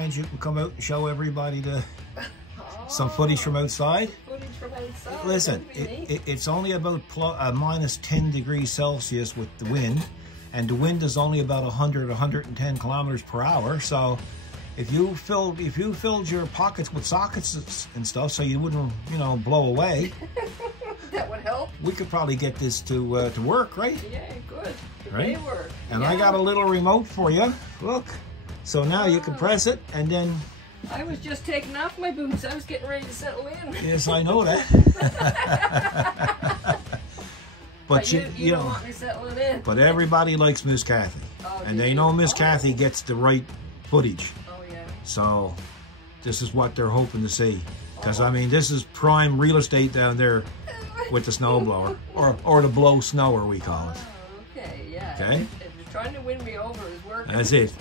chance you can come out and show everybody some footage from outside. Footage from outside. Listen, it's only about minus 10 degrees Celsius with the wind, and the wind is only about 110 kilometers per hour. So if you filled your pockets with sockets and stuff so you wouldn't, you know, blow away, that would help. we could probably get this to work, right? Yeah, good. It Right? may work. And yeah. I got a little remote for you. Look. So now you can press it, and then... I was just taking off my boots. I was getting ready to settle in. Yes, I know that. But you don't know, want me settling in. but everybody likes Miss Kathy. Oh, And do they you? know Miss Oh. Kathy gets the right footage. Oh, yeah. So this is what they're hoping to see. Because, I mean, this is prime real estate down there with the snowblower. Or the blow snower, we call it. Oh, okay, yeah. Okay. If you're trying to win me over, it's working. That's it.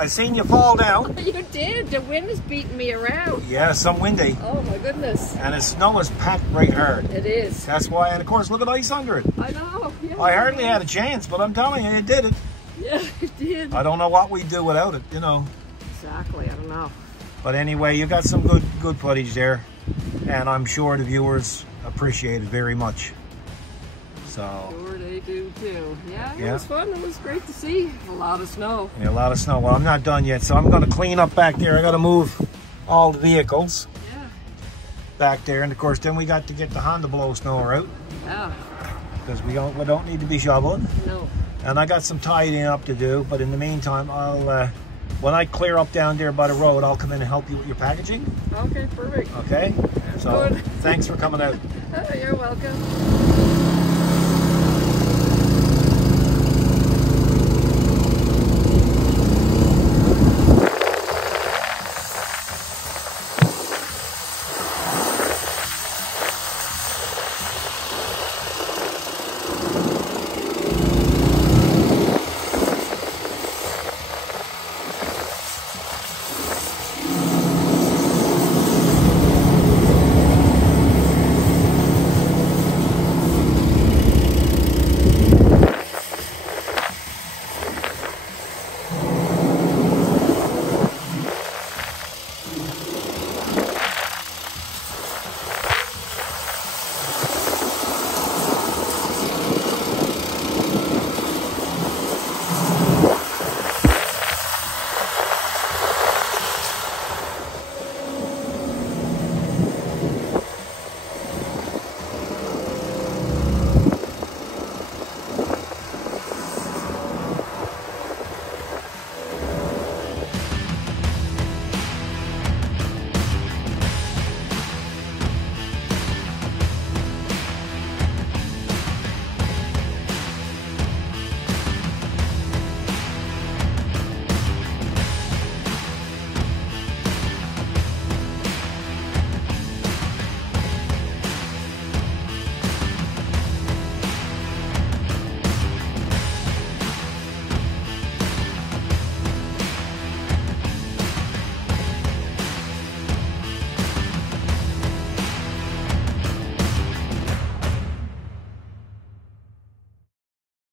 I seen you fall down. You did. The wind is beating me around. Yeah, some windy. Oh my goodness. And the snow is packed right hard. It is. That's why, and of course, look at ice under it. I know. Yeah. I hardly had a chance, but I'm telling you, it did it. Yeah, it did. I don't know what we'd do without it, you know. Exactly. I don't know. But anyway, you got some good footage there, and I'm sure the viewers appreciate it very much. So Sure they do too. Yeah, it Yeah. was fun. It was great to see. A lot of snow. yeah, a lot of snow. Well, I'm not done yet, so I'm going to clean up back there. I got to move all the vehicles Yeah. back there, and of course, then we got to get the Honda blow snower out Yeah. because we don't need to be shoveling. No. And I got some tidying up to do, but in the meantime, I'll when I clear up down there by the road, I'll come in and help you with your packaging. Okay, perfect. Okay? So Good. thanks for coming out. Oh, you're welcome.